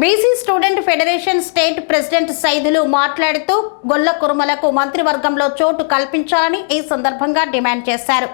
BC student federation state president Saidulu మాట్లాడుతూ గొల్ల కురుమలకు మంత్రివర్గంలో చోటు కల్పించాలని ఈ సందర్భంగా డిమాండ్ చేశారు.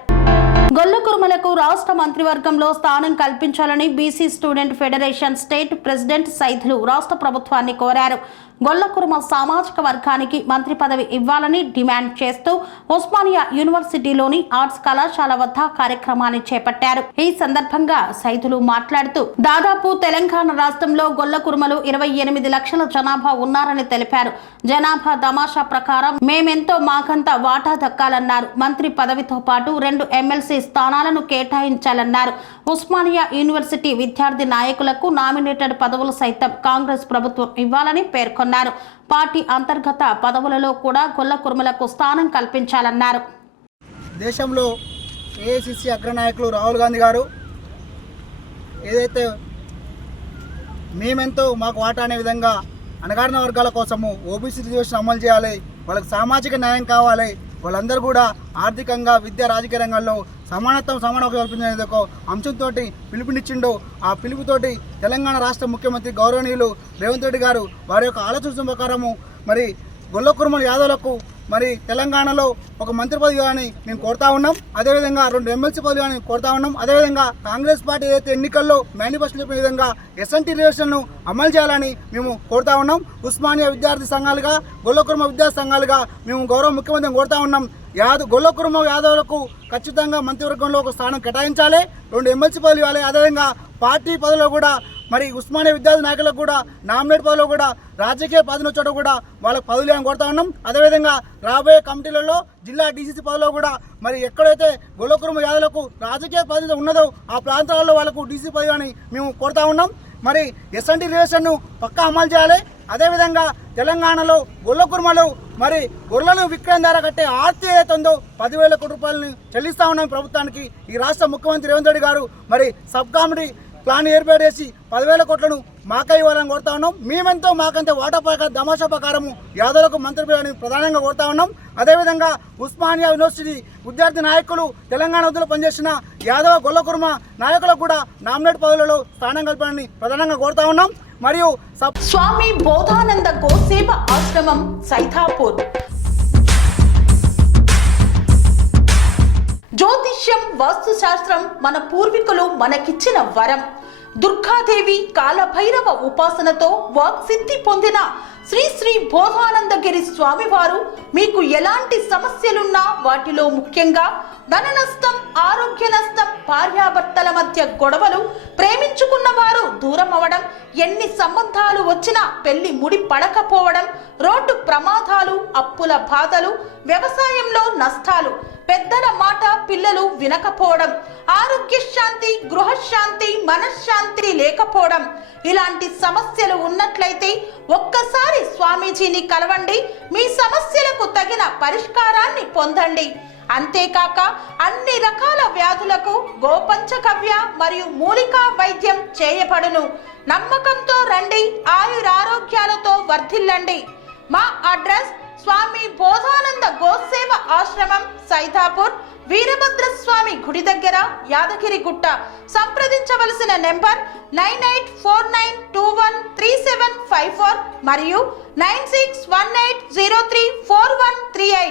గొల్ల కురుమలకు రాష్ట్ర మంత్రివర్గంలో స్థానం కల్పించాలని BC student federation state president Saidulu రాష్ట్ర ప్రభుత్వాన్ని కోరారు. గొల్ల కురుమ సామాజిక వర్గానికి మంత్రి పదవి ఇవ్వాలని డిమాండ్ చేస్తూ ఉస్మానియా యూనివర్సిటీలోని ఆర్ట్స్ కళాశాల వద్ద కార్యక్రమాన్ని చేపట్టారు. ఈ సందర్భంగా సైదులు మాట్లాడుతూ దాదాపు తెలంగాణ రాష్ట్రంలో గొల్ల కురుమలు 28 లక్షల జనాభా ఉన్నారని తెలిపారు. జనాభా తమాషా ప్రకారం మేమెంతో మాకంత వాటా దక్కాలన్నారు. మంత్రి పదవితో పాటు 2 ఎమ్మెల్సీ స్థానాలను కేటాయించాలన్నారు. ఉస్మానియా యూనివర్సిటీ విద్యార్థి నాయకులకు నామినేటెడ్ పదవులు సైతం కాంగ్రెస్ ప్రభుత్వం ఇవ్వాలని పేర్కొన్నారు. పార్టీ అంతర్గత పదవులలో కూడా గొల్ల కురుమలకు స్థానం కల్పించాలన్నారు. దేశంలో ఏఐసిసి అగ్రనాయకులు రాహుల్ గాంధీ గారు ఏదైతే మేమెంతో మాకు వాటా అనే విధంగా అణగారిన వర్గాల కోసము ఓబీసీ రిజర్వేషన్ అమలు చేయాలి, వాళ్ళకి సామాజిక న్యాయం కావాలి, వాళ్ళందరూ కూడా ఆర్థికంగా విద్య రాజకీయ రంగాల్లో సమాన కల్పించే ఒక అంశంతో పిలుపునిచ్చిండో ఆ పిలుపుతోటి తెలంగాణ రాష్ట్ర ముఖ్యమంత్రి గౌరవనీయులు రేవంత్ రెడ్డి గారు వారి యొక్క ఆలోచన ప్రకారము మరి గొల్ల కురుమల యాదవులకు మరి తెలంగాణలో ఒక మంత్రి పదవి కానీ మేము కోరుతా ఉన్నాం. అదేవిధంగా 2 ఎమ్మెల్సీ పదవి కానీ కోరుతా ఉన్నాం. అదేవిధంగా కాంగ్రెస్ పార్టీ ఏదైతే ఎన్నికల్లో మేనిఫెస్టో చెప్పిన విధంగా ఎస్ఎన్టీ రిజర్వేషన్ను అమలు చేయాలని మేము కోరుతా ఉన్నాం. ఉస్మానియా విద్యార్థి సంఘాలుగా గొల్ల కురుమ విద్యార్థి సంఘాలుగా మేము గౌరవ ముఖ్యమంత్రిని కోరుతా ఉన్నాం. గొల్ల కురుమ యాదవులకు ఖచ్చితంగా మంత్రివర్గంలో ఒక స్థానం కేటాయించాలి, 2 ఎమ్మెల్సీ పదవులు ఇవ్వాలి. అదేవిధంగా పార్టీ పదవిలో కూడా మరి ఉస్మానియా విద్యార్థి నాయకులకు కూడా నామినేట్ పదవిలో కూడా రాజకీయ పదవి చోట కూడా వాళ్ళకి పదవులు అని కోరుతా ఉన్నాం. అదేవిధంగా రాబోయే కమిటీలలో జిల్లా డీసీసీ పదవిలో కూడా మరి ఎక్కడైతే గొల్ల కురుమ యాదవులకు రాజకీయ పదవి ఉన్నదో ఆ ప్రాంతాలలో వాళ్ళకు డీసీ పదవి అని మేము కోరుతా ఉన్నాం. మరి ఎస్ఎన్టీ రిజర్వేషన్ను పక్కా అమలు చేయాలి. అదేవిధంగా తెలంగాణలో గొల్ల కురుమలు మరి గొర్రెలను విక్రయం ద్వారా కట్టే ఆర్తి ఏదైతే ఉందో 10,000 కోట్ల రూపాయలని చెల్లిస్తా ఉన్నాం ప్రభుత్వానికి. ఈ రాష్ట్ర ముఖ్యమంత్రి రేవంత్ రెడ్డి గారు మరి సబ్ కమిటీ ప్లాన్ ఏర్పాటు చేసి 10,000 కోట్లను మాకే ఇవ్వాలని కోరుతా ఉన్నాం. మేమెంతో మాకంతే వాటా ప్రకారం దమాషా ప్రకారము యాదవులకు మంత్రి పదవిని ప్రధానంగా కోరుతా ఉన్నాం. అదేవిధంగా ఉస్మానియా యూనివర్సిటీ విద్యార్థి నాయకులు తెలంగాణ వద్దులో పనిచేసిన యాదవ గొల్ల కురుమ నాయకులకు కూడా నామినేట్ పదవులలో స్థానం కల్పాలని ప్రధానంగా కోరుతా ఉన్నాం. మరియు స్వామి బోధానంద గోసేవ ఆశ్రమం సైతాపూర్. జ్యోతిష్యం వాస్తుశాస్త్రం మన పూర్వీకులు మనకిచ్చిన వరం. దుర్గాదేవి కాలభైరవ ఉపాసనతో వాక్సిద్ధి పొందిన శ్రీ శ్రీ బోధానందగిరి స్వామివారు మీకు ఎలాంటి సమస్యలున్నా వాటిలో ముఖ్యంగా ధన నష్టం, ఆరోగ్య నష్టం, భార్యాభర్తల మధ్య గొడవలు, ప్రేమించుకున్న వారు దూరం అవడం, ఎన్ని సంబంధాలు వచ్చినా పెళ్లి ముడి పడకపోవడం, రోడ్డు ప్రమాదాలు, అప్పుల బాధలు, వ్యవసాయంలో నష్టాలు, పెద్దల మాట పిల్లలు వినకపోవడం, ఆరోగ్య శాంతి, గృహశాంతి, మనశ్శాంతి లేకపోవడం, ఇలాంటి సమస్యలు ఉన్నట్లయితే ఒక్కసారి స్వామీజీని కలవండి. మీ సమస్యలకు తగిన పరిష్కారాన్ని పొందండి. అంతేకాక అన్ని రకాల వ్యాధులకు గోపంచగవ్య మరియు మూలికా వైద్యం చేయబడును. నమ్మకంతో రండి, ఆయురారోగ్యాలతో వర్ధిల్లండి. మా అడ్రస్ స్వామి బోధానంద గోసేవ ఆశ్రమం సైతాపూర్, వీరభద్రస్వామి గుడి దగ్గర, యాదగిరిగుట్ట. సంప్రదించవలసిన నెంబర్ 9849213754 మరియు 9618034138.